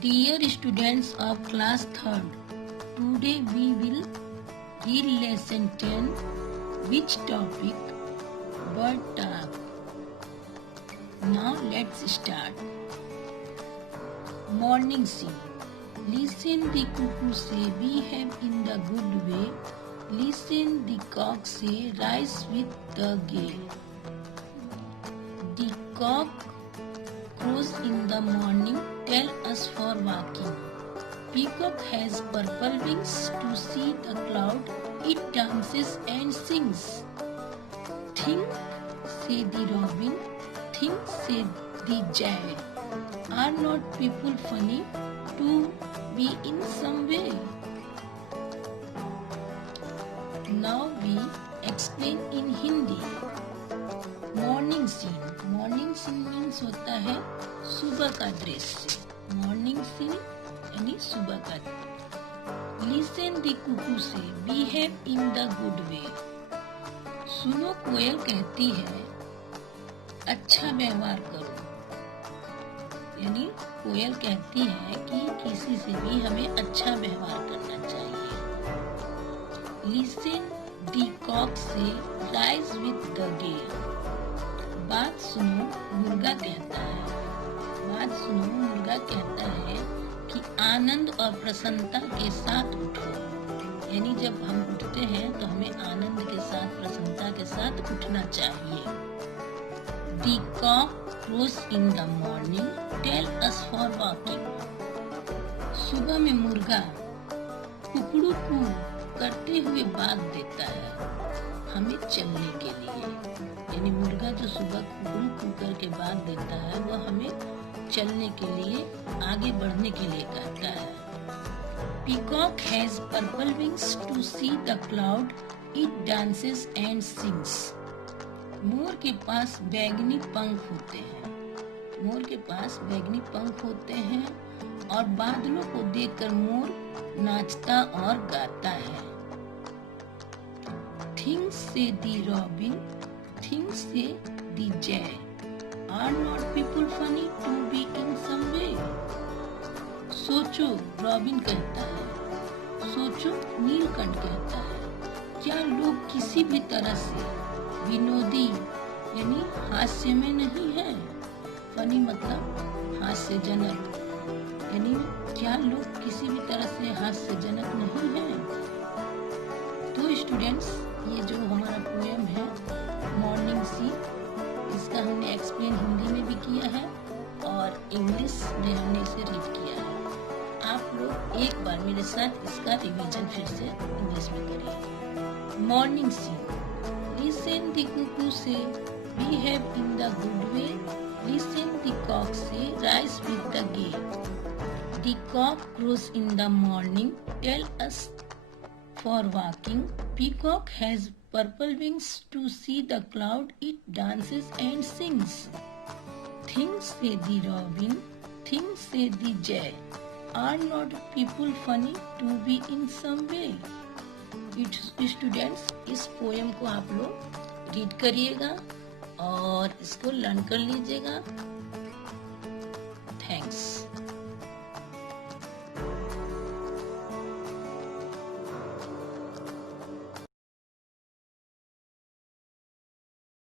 Dear students of class 3rd, today we will read lesson 10, which topic? Bird talk. Now let's start. Morning scene. Listen the cuckoo say, behave in the good way. Listen the cock say, rise with the gale. The cock crows in the morning, tell us for walking. Peacock has purple wings to see the cloud, it dances and sings. Think, say the robin, think, say the jay. Are not people funny to be in some way? Now we explain in Hindi. Morning scene. Morning scene means होता है सुबह का दृश्य. Morning scene यानी सुबह का दृश्य. Listen the cuckoo say, behave in the good वे. सुनो कोयल कहती है अच्छा व्यवहार करो. यानी कोयल कहती है कि किसी से भी हमें अच्छा व्यवहार करना चाहिए. Listen the cock say, rise with the गेल. बात सुनो मुर्गा कहता है. बात सुनो मुर्गा कहता है कि आनंद और प्रसन्नता के साथ उठो. यानी जब हम उठते हैं तो हमें आनंद के साथ, प्रसन्नता के साथ उठना चाहिए. The cock crows in the morning, tell us for walking. सुबह में मुर्गा कुकड़ू कू करते हुए बात देता है हमें चलने के लिए. यानी मुर्गा जो सुबह कुकड़ू कू करके बात देता है वह हमें चलने के लिए, आगे बढ़ने के लिए कहता है. Peacock has purple wings to see the cloud, it dances and sings. मोर के पास बैंगनी पंख होते हैं. मोर के पास बैंगनी पंख होते हैं और बादलों को देखकर मोर नाचता और गाता है. Things say the robin, things say the jay. Are not people funny to be in some way? सोचो रॉबिन कहता है. सोचो नीलकंठ कहता है. क्या लोग किसी भी तरह से विनोदी यानी हास्य में नहीं है. फनी मतलब हास्यजनक. यानी क्या लोग किसी भी तरह से हास्यजनक नहीं है. तो स्टूडेंट्स, ये जो हमारा पोएम है मॉर्निंग सीन, इसका हमने एक्सप्लेन हिंदी में भी किया है और इंग्लिश में हमने इसे रीड किया है. आप लोग एक बार मेरे साथ इसका रिवीजन फिर से इंग्लिश में करिए. Morning scene. Listen the cuckoo say, behave in the good way. Listen the cock say, rise with the gale. The cock crows in the morning, tell us for walking. Peacock has purple wings to see the cloud, it dances and sings. Things say the robin, things say the jay. Are not people funny to be in some way? Students, इस poem को आप लोग read करिएगा और इसको learn कर लीजिएगा